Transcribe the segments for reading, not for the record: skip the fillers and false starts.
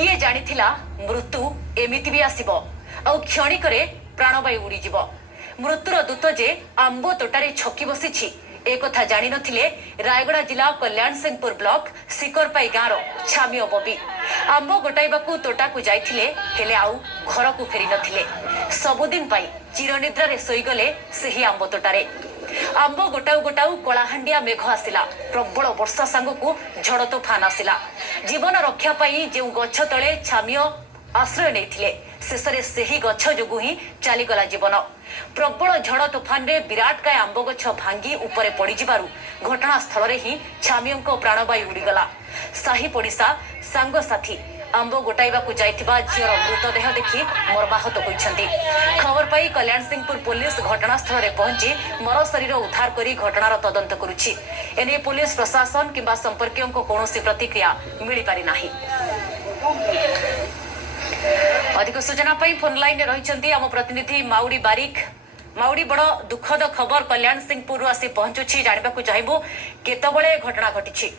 किए जानिथिला मृत्यु एमिति भी आसिबो आ क्षणिकरे प्राणवायु उड़ीजिब। मृत्युर दूत जे आंब तोटारे छकी बसिछि ए कथा जानि नथिले रायगड़ा जिला कल्याण सिंहपुर ब्लॉक सिकरपाई गाँव छामियो बबी। आंब गोटाइबाकू तोटाकू जाइथिले हेले आउ घरकू फेरी नथिले। सबुदिन पाई चिरनिद्रारे सोईगले सेही आंब तोटारे। आंब गोटाऊ गोटाऊ कलाहांडिया मेघ आसिला। प्रबल वर्षा सांगकू झड़ तोफान आसिला। जीवन रक्षा पाई जे गछ तले छामियो आश्रय नैथिले शेषरे सेही गछ जोगु ही चालीगला जीवन। प्रबल झड़ तोफान रे विराट काय आंब गछ भांगी उपरे पड़ी जिबारु घटनास्थल रे ही छामियों प्राणवायु उड़ीगला। साही पड़िशा सांग साथी आंब गोटाइबाकू जाइथिबा झीर मृतदेह देखि मर्माहत होइछन्ति। खबर पाई कल्याण सिंहपुर पुलिस घटनास्थल रे पहुंची मर शरीर उद्धार करी घटनार तदंत करुछि। एने पुलिस प्रशासन किंबा संपर्कियों को कौनसी प्रतिक्रिया मिली पारि नाही। अधिक सूचना पाई फोन लाइन रही आम प्रतिनिधि माउडी बारिक। माउडी बड़ दुखद खबर कल्याण सिंहपुर आसी पहुंचुछि जानबाकू चाहबो केतबळे घटना घटिछि।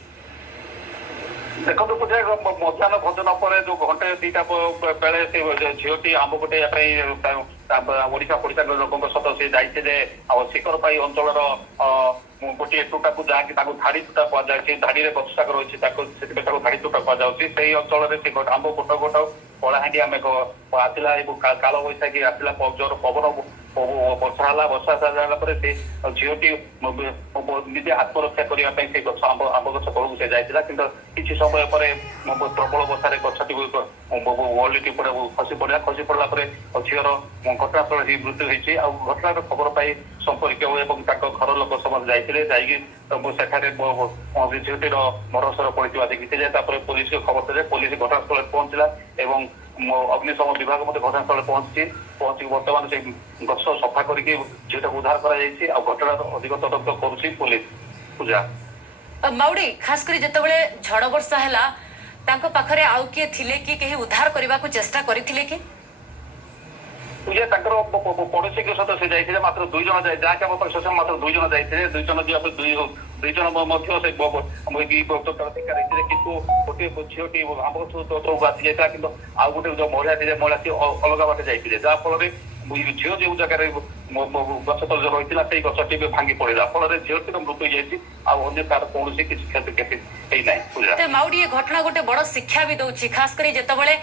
देखो मध्याह्न भोजन पर जो घंटे दीटा बेले से झीटी आंब गोटे ओडिशा पड़िशा लोक सहित से जाइए सिकरपाई अंचल गोटे टूटा को जहाँकि धाड़ी टूटा कहुए धाड़ी में गछशाग रही है धाड़ी टूटा कहुई अंचल आंब गोट गोट कलाहांडिया मेघ आसला काल बैशाखी आसला जोर पवन वर्षा है वर्षा सारा झीटी निजे आत्मरक्षा करने आंब गछ तौक से जाता कि किसी समय पर प्रबल वर्षा गछटी ओलिटी खसी पड़ा खसी पड़ा झीर घटनास्थल ही मृत्यु होती। घटनार खबर पाई संपर्क और घर लोक समस्त जाठे झीटीर मरसर पड़ा देखी पुलिस को खबर देते पुलिस घटनास्थल पहुंचला और अग्निशम विभाग घटनास्थल पहुंची बर्तमान से गछ सफा करके झीटा उद्धार कर घटनार अधिक तदंत करुच्ची पुलिस। पूजा माउडी खास कर जितेबाला झड़ वर्षा है पाखरे आउ किए थिले कि कहीं उद्धार करने को चेष्टा करथिले कि पूजा पड़ोशी के सहित से जाइए मात्र 2 जन जहाँकि आम प्रशासन मात्र 2 जन जाइए 2 जन जी 2 जन किंतु गोटे झीटी आम गछ आसी जाता कि आउ गोटे जो महिला थी महिला सी अलग बाटे जाइए जहाँफल झील जो जगह गछ तल रही है गछटी भांगी पड़ा फल झीटीर मृत्यु होती तार कौन क्षति ना। पूजा माउडी घटना गोटे बड़ शिक्षा भी दौर खास कर जितेबाला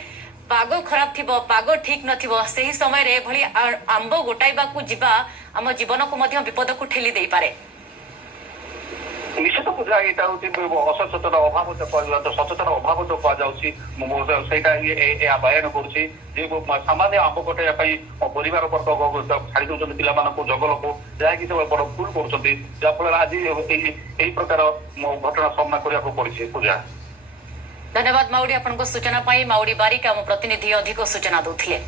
पाग खराब थी पाग ठीक नथिबो सेही समय रे भली आंब गोटाइबाकू जिबा आम जीवन को मध्य विपद को ठेली दे पारे। निश्चित पूजा यहाँ हूँ असचेतन अभाव तो सचेतन अभाव जो कहुटा बयान करुच्ची सामान्य आंब गोटाई परिवार वर्ग छाड़ी दौरान पिला जंगल को जहाँकि बड़ भूल कर आज यही प्रकार घटना सामना करने पड़ी। पूजा धन्यवाद माउडी आपन सूचना पाई। माउडी बारिक आम प्रतिनिधि अधिक सूचना दौथिले।